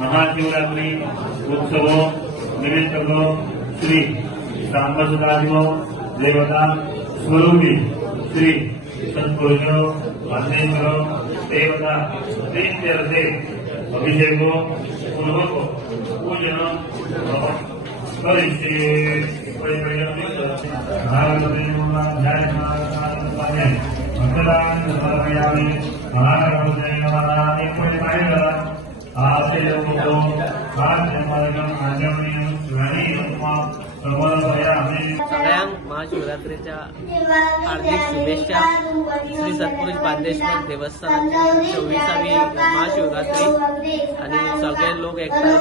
महाशिवरात्री उत्सव निमित्त श्री सांबसुदादिव देवता स्वरूपी श्री सत्पुरुष मान्येश्वर देवता प्रीत्यर्थे अभिषेको पूर्वक पूजन करिष्ये। सगळ्यांक महाशिवरात्रीच्या हार्दिक शुभेच्छा। श्री सत्पुरुष बांदेश्वर देवस्थानाची 24वी महाशिवरात्री आणि सगळे लोक एकठांय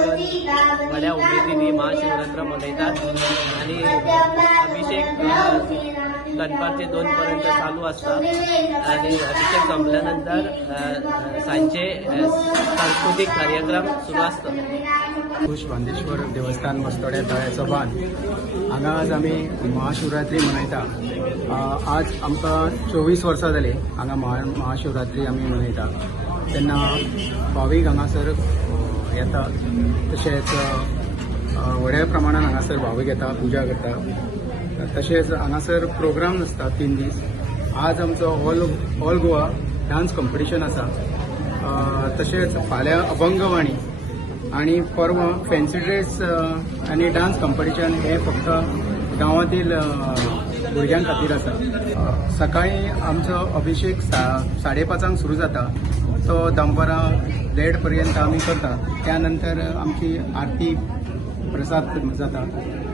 बड्या उमेदीने महाशिवरात्र मनयतात आणि अभिषेक गणपाचे 2 पर्यंत चालू असतात आणि अभिषेक संपल्यानंतर सांजे सांस्कृतिक कार्यक्रम सुरू असतात। सत्पुरुष बांदेश्वर देवस्थान मस्तोड्या तळ्याचो बांद हांगा आज आमी महाशिवरात्री मनयता। आज आमकां 24 वर्सां जाली हांगा महाशिवरात्री आमी मनयता। तेन्ना भावीक हांगासर येता, तशेंच व्हड्या प्रमाणान हांगासर भावीक येता, पुजा करता। तशेंच हांगासर प्रोग्राम आसता 3 दीस। आज आमचो ऑल गोवा डान्स कॉम्पिटिशन आसा, तशेंच फाल्यां अभंगवाणी आणि परवा फॅन्सी ड्रेस आणि डान्स कॉम्पिटिशन हे फक्त गांवांतील भुरग्यां खातीर आसा। सकाळी आमचो अभिषेक 5:30 सुरू जाता, तो दनपारां 1:30 पर्यंत आमी करता। त्यानंतर आमची आरती प्रसाद जाता।